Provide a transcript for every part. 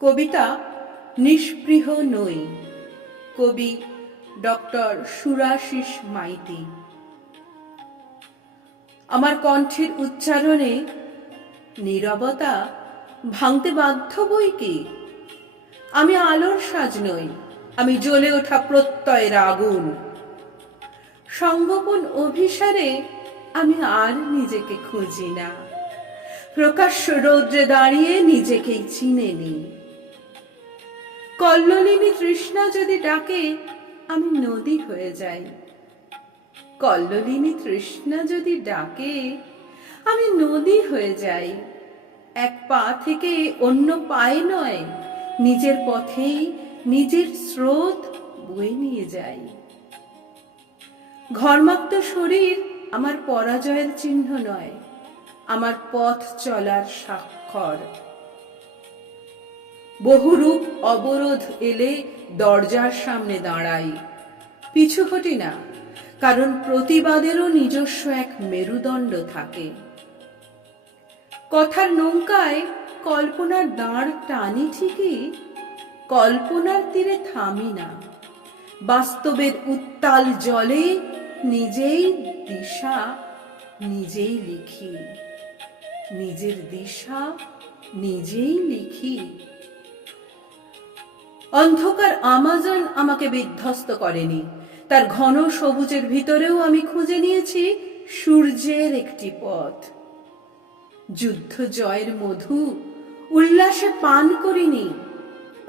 কবিতা নিষ্পৃহ নই। কবি ডক্টর সুরাশিস মাইতি। আমার কণ্ঠের উচ্চারণে নীরবতা ভাঙতে বাধ্য বই কি। আমি আলোর সাজ নই, আমি জ্বলে ওঠা প্রত্যয়ের আগুন। সংগোপন অভিসারে আমি আর নিজেকে খুঁজি না, প্রকাশ্য রৌদ্রে দাঁড়িয়ে নিজেকেই চিনে নি। কল্লোলিনী তৃষ্ণা যদি ডাকে আমি নদী হয়ে যাই। কল্লোলিনী তৃষ্ণা যদি ডাকে আমি নদী হয়ে যাই। এক পা থেকে অন্য পায়ে নয়, নিজের পথেই নিজের স্রোত বয়ে নিয়ে যাই। ঘর্মাক্ত শরীর আমার পরাজয়ের চিহ্ন নয়, আমার পথ চলার স্বাক্ষর। বহুরূপ অবরোধ এলে দরজার সামনে দাঁড়াই, পিছু হটি না, কারণ প্রতিবাদেরও নিজস্ব এক মেরুদণ্ড থাকে। কথার নৌকায় কল্পনার দাঁড় টানি ঠিকই, কল্পনার তীরে থামি না। বাস্তবের উত্তাল জলে নিজেই দিশা নিজেই লিখি, নিজের দিশা নিজেই লিখি। অন্ধকার আমাজন আমাকে বিধ্বস্ত করেনি, তার ঘন সবুজের ভিতরেও আমি খুঁজে নিয়েছি সূর্যের একটি পথ। যুদ্ধ জয়ের মধু উল্লাসে পান করিনি,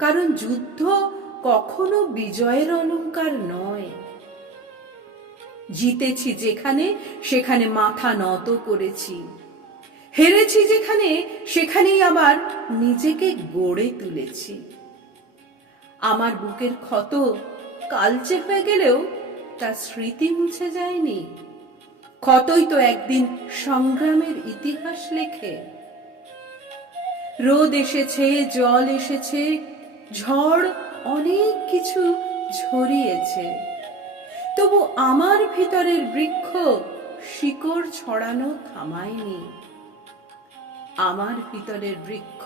কারণ যুদ্ধ কখনো বিজয়ের অলংকার নয়। জিতেছি যেখানে সেখানে মাথা নত করেছি, হেরেছি যেখানে সেখানেই আবার নিজেকে গড়ে তুলেছি। আমার বুকের ক্ষত কালচে হয়ে গেলেও তার স্মৃতি মুছে যায়নি। ক্ষতই তো একদিন সংগ্রামের ইতিহাস লেখে। রোদ এসেছে, জল এসেছে, ঝড় অনেক কিছু ঝরিয়েছে, তবু আমার ভিতরের বৃক্ষ শিকড় ছড়ানো থামায়নি। আমার ভিতরের বৃক্ষ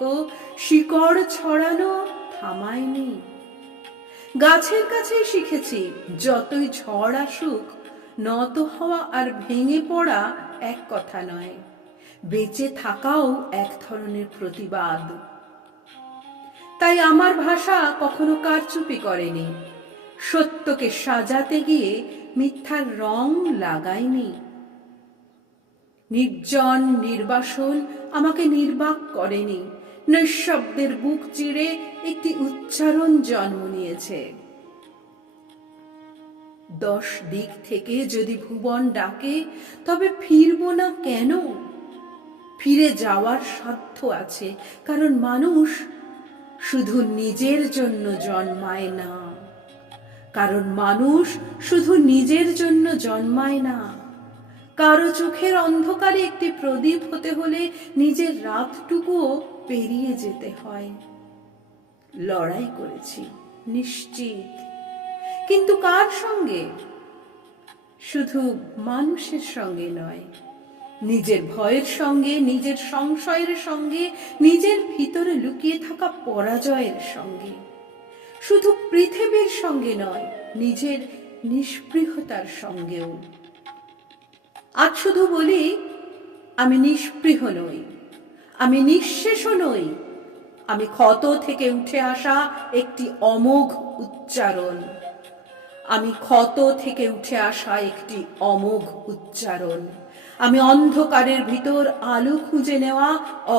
শিকড় ছড়ানো থামায়নি। গাছের কাছেই শিখেছি, যতই ঝড় আসুক নত হওয়া আর ভেঙে পড়া এক কথা নয়, বেঁচে থাকাও এক ধরনের প্রতিবাদ। তাই আমার ভাষা কখনো কারচুপি করেনি, সত্যকে সাজাতে গিয়ে মিথ্যার রং লাগায়নি। নির্জন নির্বাসন আমাকে নির্বাক করেনি, নিঃশব্দের বুক চিরে একটি উচ্চারণ জন্ম নিয়েছে। 10 দিক থেকে যদি ভুবন ডাকে তবে ফিরব না কেন? ফিরে যাওয়ার সাধ্য আছে, কারণ মানুষ শুধু নিজের জন্য জন্মায় না, কারণ মানুষ শুধু নিজের জন্য জন্মায় না। কারো চোখের অন্ধকারে একটি প্রদীপ হতে হলে নিজের রাতটুকুও পেরিয়ে যেতে হয়। লড়াই করেছি নিশ্চিত, কিন্তু কার সঙ্গে? শুধু মানুষের সঙ্গে নয়, নিজের ভয়ের সঙ্গে, নিজের সংশয়ের সঙ্গে, নিজের ভিতরে লুকিয়ে থাকা পরাজয়ের সঙ্গে। শুধু পৃথিবীর সঙ্গে নয়, নিজের নিষ্পৃহতার সঙ্গেও। আজ শুধু বলি, আমি নিষ্পৃহ নই, আমি নিঃশেষও নই, আমি ক্ষত থেকে উঠে আসা একটি অমোঘ উচ্চারণ। আমি ক্ষত থেকে উঠে আসা একটি অমোঘ উচ্চারণ। আমি অন্ধকারের ভিতর আলো খুঁজে নেওয়া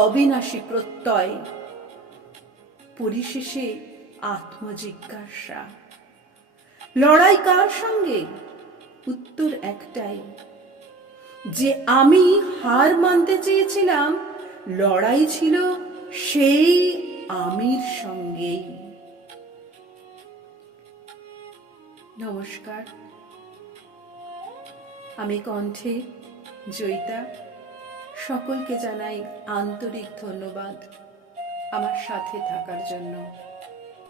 অবিনাশী প্রত্যয়। পরিশেষে আত্মজিজ্ঞাসা, লড়াই কার সঙ্গে? উত্তর একটাই, যে আমি হার মানতে চেয়েছিলাম, লড়াই ছিল সেই আমির সঙ্গেই। নমস্কার, আমি কণ্ঠে জয়িতা। সকলকে জানাই আন্তরিক ধন্যবাদ আমার সাথে থাকার জন্য।